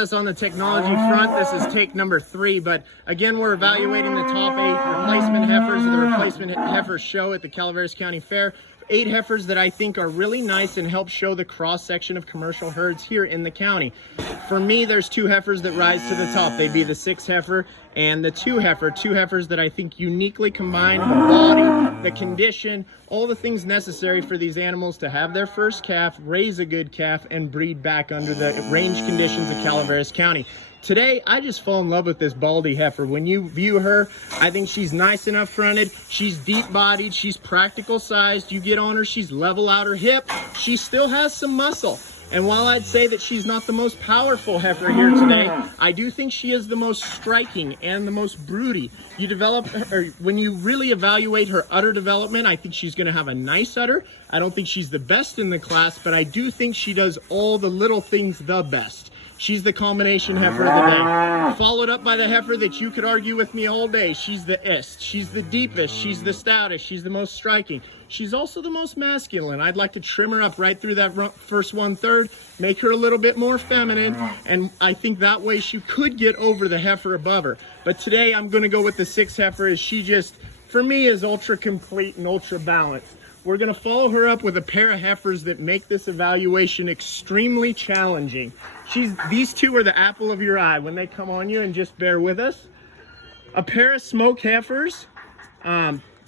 On the technology front, this is take number 3, but again, we're evaluating the top 8 replacement heifers of the replacement heifer show at the Calaveras County Fair. 8 heifers that I think are really nice and help show the cross section of commercial herds here in the county. For me, there's 2 heifers that rise to the top. They'd be the 6 heifer and the 2 heifer. 2 heifers that I think uniquely combine the body, the condition, all the things necessary for these animals to have their first calf, raise a good calf, and breed back under the range conditions of Calaveras County. Today, I just fall in love with this Baldy heifer. When you view her, I think she's nice enough fronted. She's deep bodied. She's practical sized. You get on her, she's level out her hip. She still has some muscle. And while I'd say that she's not the most powerful heifer here today, I do think she is the most striking and the most broody. You develop her, when you really evaluate her udder development, I think she's going to have a nice udder. I don't think she's the best in the class, but I do think she does all the little things the best. She's the combination heifer of the day. Followed up by the heifer that you could argue with me all day. She's the ist. She's the deepest. She's the stoutest. She's the most striking. She's also the most masculine. I'd like to trim her up right through that first 1/3, make her a little bit more feminine, and I think that way she could get over the heifer above her. But today I'm going to go with the 6 heifer, as she just, for me, is ultra complete and ultra balanced. We're going to follow her up with a pair of heifers that make this evaluation extremely challenging. These 2 are the apple of your eye when they come on you, and just bear with us. A pair of smoke heifers,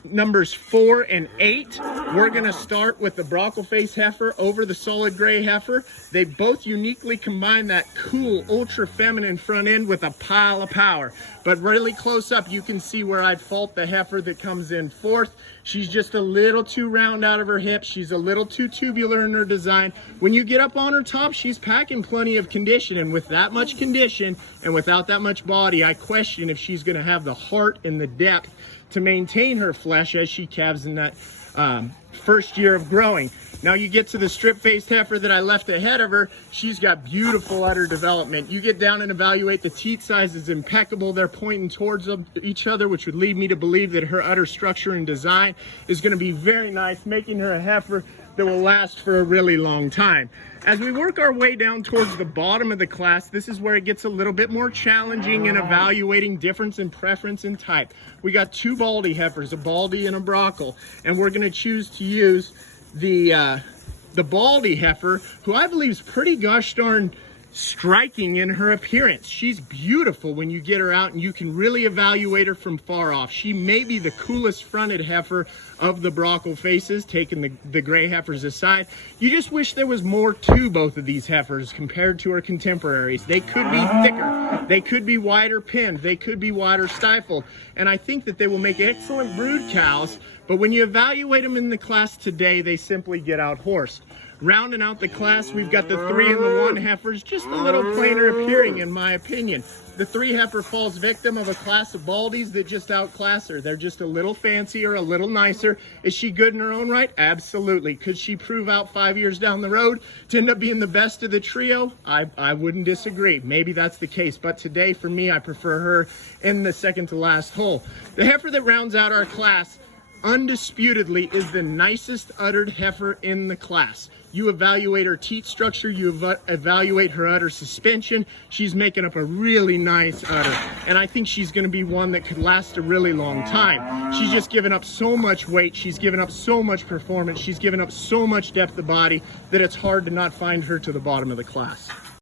numbers 4 and 8. We're going to start with the brockle face heifer over the solid gray heifer. They both uniquely combine that cool, ultra feminine front end with a pile of power. But really close up, you can see where I'd fault the heifer that comes in 4th. She's just a little too round out of her hips. She's a little too tubular in her design. When you get up on her top, she's packing plenty of condition. And with that much condition and without that much body, I question if she's going to have the heart and the depth to maintain her flesh as she calves in that first year of growing. Now you get to the strip-faced heifer that I left ahead of her. She's got beautiful udder development. You get down and evaluate the teat size is impeccable. They're pointing towards each other, which would lead me to believe that her udder structure and design is going to be very nice, making her a heifer that will last for a really long time. As we work our way down towards the bottom of the class, this is where it gets a little bit more challenging in evaluating difference in preference and type. We got 2 Baldy heifers, a Baldy and a Brockle, and we're going to choose to use the Baldy heifer, who I believe is pretty gosh darn striking in her appearance. She's beautiful when you get her out and you can really evaluate her from far off. She may be the coolest fronted heifer of the Brockle faces, taking the gray heifers aside. You just wish there was more to both of these heifers compared to her contemporaries. They could be thicker, they could be wider pinned, they could be wider stifled, and I think that they will make excellent brood cows, but when you evaluate them in the class today, they simply get out horsed. Rounding out the class, we've got the 3 and the 1 heifers, just a little plainer appearing in my opinion. The 3 heifer falls victim of a class of Baldies that just outclass her. They're just a little fancier, a little nicer. Is she good in her own right? Absolutely. Could she prove out 5 years down the road to end up being the best of the trio? I wouldn't disagree. Maybe that's the case, but today for me, I prefer her in the second to last hole. The heifer that rounds out our class undisputedly is the nicest uddered heifer in the class. You evaluate her teat structure, you evaluate her udder suspension, she's making up a really nice udder. And I think she's going to be one that could last a really long time. She's just given up so much weight, she's given up so much performance, she's given up so much depth of body that it's hard to not find her to the bottom of the class.